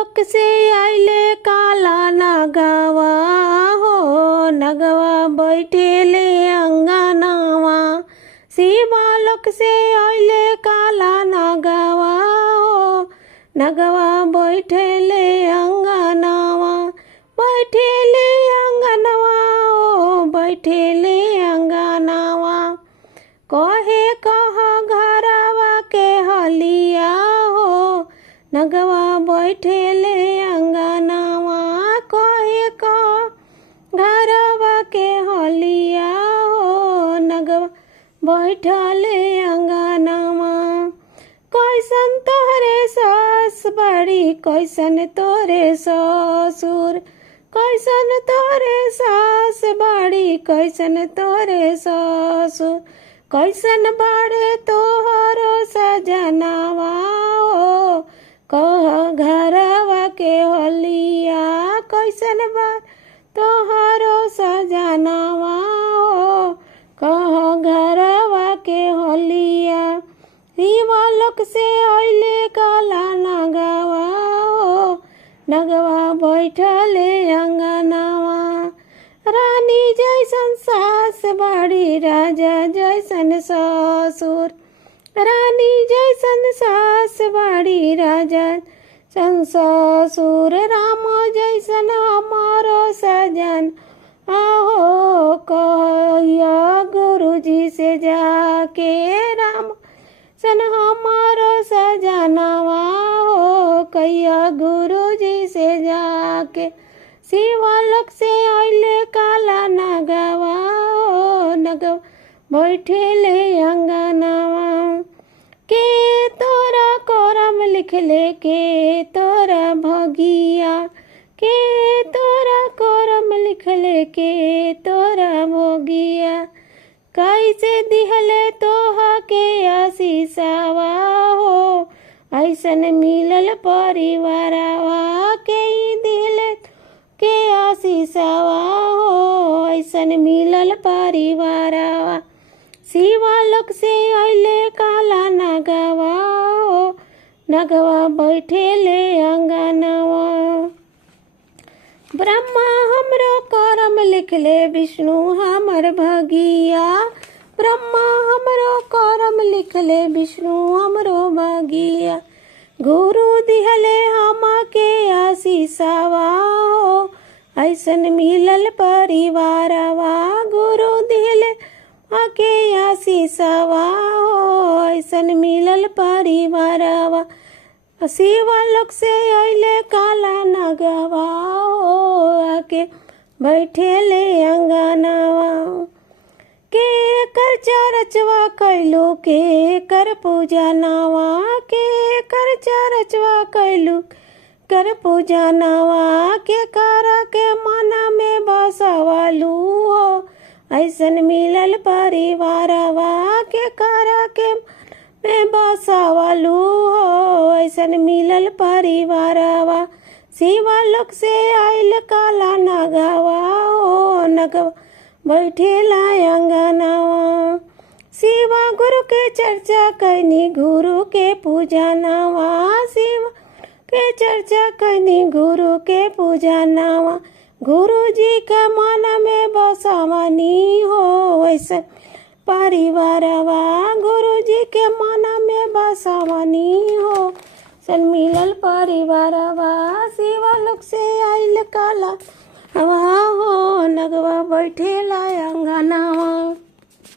लोक से आइले काला नगवा हो, नगवा बैठेले अंगनावा। शिवलोक से आइले काला नगवा हो, नगवा बैठेले अंगनावा। बैठेले अंगनवा हो, बैठेले अंगनावा। कहे कह घरवा के हलिया हो, नगवा बैठेले अंगनावा। कहे कह घरवा के हलिया हो, नगवा बैठले अंगनावा। कैसन तोहरे सास बड़ी, कैसन तोरे ससुर। कैसन तोरे सास बड़ी, कैसन तोरे ससुर। कैसन बाड़े तोहरो सजनावा हो, कह घरवा के हलिया। कैसन बाड़ तोहरो सजनावा हो, कह घरवा के हलिया। शिवलोक से आइले काला नगवा हो, नगवा बैठले अंगनावा। रानी जैसन सास बड़ी, राजा जैसन ससुर। रानी जैसन सास बड़ी, राजा जैसन ससुर। राम जैसन हमारो सजन आहो, कहिया गुरुजी से जाके। राम सन हमारो सजनावा हो, कहिया गुरुजी से जाके। शिवलोक से आइले काला नगवा हो, नगवा बैठेले अंगनावा। के तोरा करम लिखले, के तोरा भगिया। के तोरा करम लिखले, के तोरा भोगिया। कैसे दिहले तोह के आशीषवा हो, ऐसन मिलल परिवारवा। के दिहले के आशीषवा हो, ऐसन मिलल परिवारवा। शिवलोक से आइले काला नगवा हो, नगवा बैठेले अंगनावा। ब्रह्मा हमरो करम लिखले, विष्णु हमर भगिया। ब्रह्मा हमरो करम लिखले, विष्णु हमरो भगिया। गुरु दिहले हमके आशीषवा हो, ऐसन मिलल परिवारवा। गुरु दिहले हमके आशीषवा हो, ऐसन मिलल परिवारवा। शिवलोक से आइले काला नगवा हो, आके बैठेले अंगनावा। के कर चरचवा कैलू, के कर पूजा नावा। के कर चरचवा कैलू, कर पूजा नावा। के कर के मन में बसवालू हो, ऐसन मिलल परिवारवा। के कर के में बसवालू हो, ऐसन मिलल परिवारवा। शिवलोक से आइल काला नगवा हो, नगवा बैठेला अंगनावा। शिवा गुरु के चर्चा कैनी, गुरु के पूजा नावा। शिवा के चर्चा कैनी, गुरु के पूजा नावा। गुरु जी के मन में बसवानी हो, ऐसा परिवारवा। गुरु जी के मन में बसवानी हो, सन मिलल परिवारवा। शिवलोक से आइल काला नगवा हो, नगवा बैठेला अंगनावा।